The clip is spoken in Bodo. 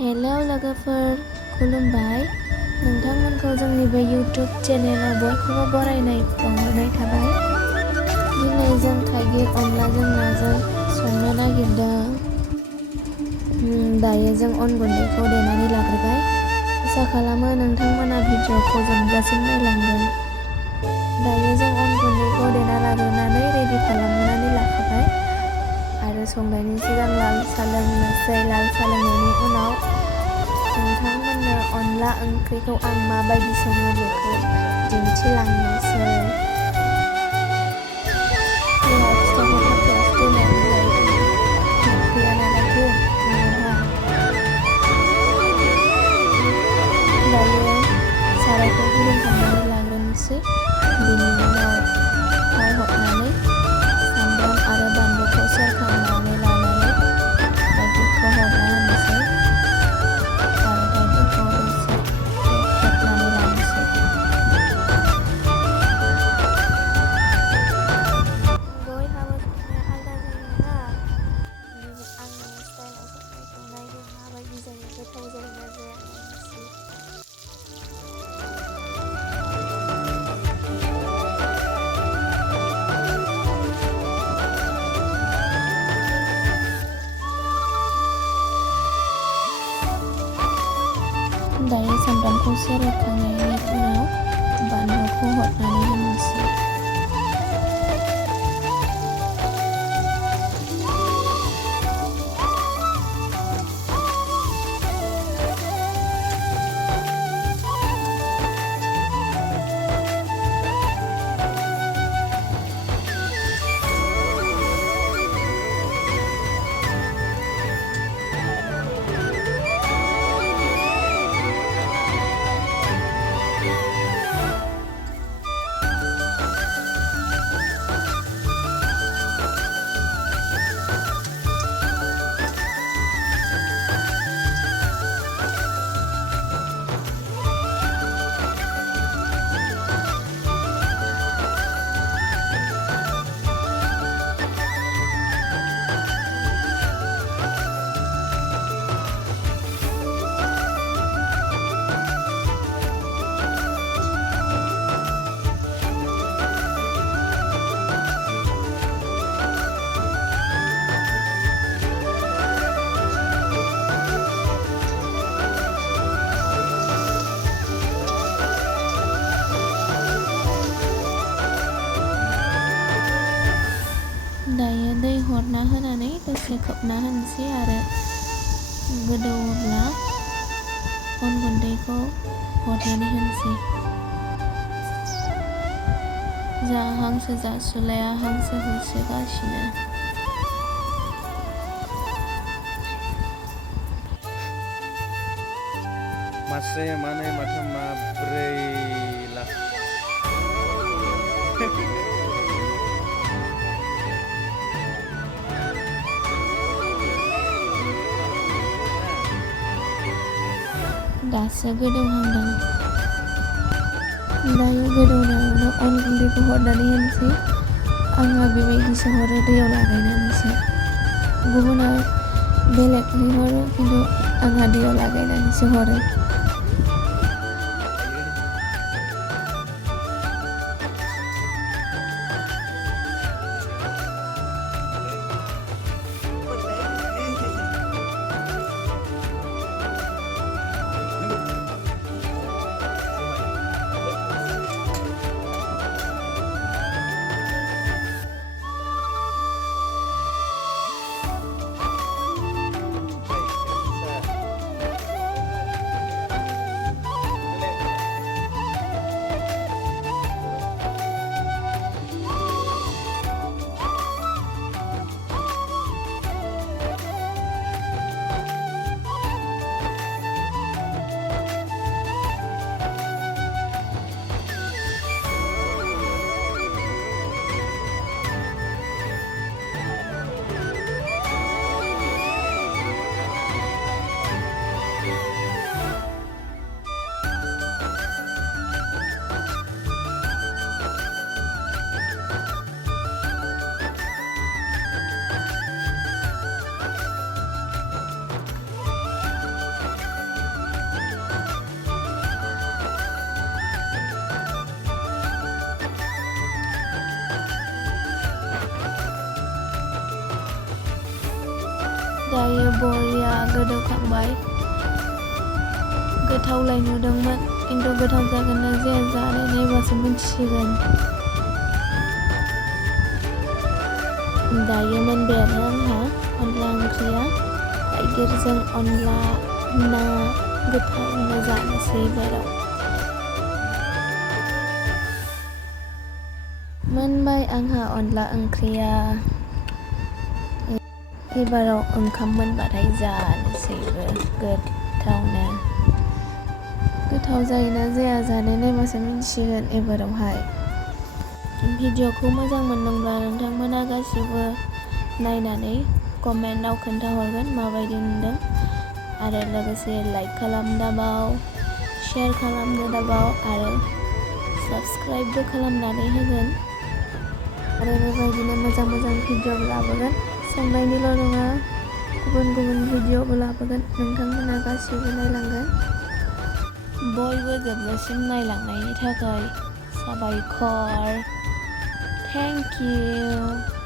हेलौ लोगोफोर, खुलुमबाय। नोंथांमोनखौ जोंनि बे इउटुब चेनेलाव बयखौबो बरायनाय बावहरनाय थाबाय। दिनै जों थाइगिर अनलाजों नाजों संनो नागिरदों। दायो जों अन गुन्दैखौ देनानै लाग्रोबाय। आसा खालामो नोंथांमोना भिडिअखौ जोबजासिम नायलांगोन। दायो जों अन गुन्दैखौ देना लाग्रोनानै रेडि खालामनानै लाखाबाय आरो संनायनि सिगां लाल साहा लोंनोसै। लाल साहा लोंनायनि उनाव नोंथांमोननो अनला ओंख्रिखौ आं माबायदि सङो बेखौ दिन्थिलांनोसै। जोंहा फिथाखौ फाख्रियावसो दोननानै लायो। गैया नालायथो न'आवहा। दायो सारायखौ गुदुं खालामनानै लाग्रोनोसै। बेनि उनाव थाव हरनानै सामब्राम आरो बानलुखौ सेरखांनानै लानानै थाइगिरखौ हरना होनोसै आरो थाइगिरखौ दसे एवख्रेबनानै लानोसै। बयहाबो संनाया आलादा जायोना। दिनै आंनि स्टाइलाव संनायखौ नायदो माबायदि जायो, गोथाव जायोना जाया नायनोसै। दायो सामब्रामखौ सेरखांनायनि उनाव बानलुखौ हरनानै होनोसै। दायो दै हरना होनानै दसे खोबना होनोसै आरो गोदौवोब्ला अन गुन्दैखौ हरनानै होनोसै। जा हांसो जासुलाया हांसो होसोगासिनो। मासे मानै माथाम माब्रै लाख दासो गोदौहांदों। दायो गोदौनायावनो अन गुन्दैखौ हरनानै होनोसै। आंहा बेबायदिसो हरो, दैयाव लागायनानैसो। गुबुना बेलेगहै हरो, खिन्थु आंहा दैयाव लागायनानैसो हरो। दायो बरिया गोदौखांबाय। गोथावलाय नुदोंमोन, खिन्थु गोथाव जागोन ना जाया जानाय नायबासो मिन्थिसिगोन। दायो मोनबाय आरो आंहा अनला ओंख्रिया। थाइगिरजों अनला ना गोथावनो जानोसै बाराव। मोनबाय आंहा अनला ओंख्रिया। एबाराव ओंखाम मोनबाथाय जानोसैबो गोथावनो। गोथाव जायोना जाया जानाय नायबासो मिन्थिसिगोन एबारावहाय। भिडिअ'खौ मोजां मोनदोंब्ला नोंथांमोना गासिबो नायनानै कमेन्टआव खोन्थाहरगोन माबायदि मोनदों। आरो लोगोसे लाइक खालामनो दाबाव, शेयार खालामनो दाबाव आरो साबस्क्राइबबो खालामनानै होगोन। आरो बेबायदिनो मोजां मोजां भिडिअ' लाबोगोन। संनायनिल' नङा, गुबुन गुबुन भिडिअ'बो लाबोगोन। नोंथांमोना गासिबो नायलांगोन। बयबो जोबजासिम नायलांनायनि थाखाय साबायखर। Thank you.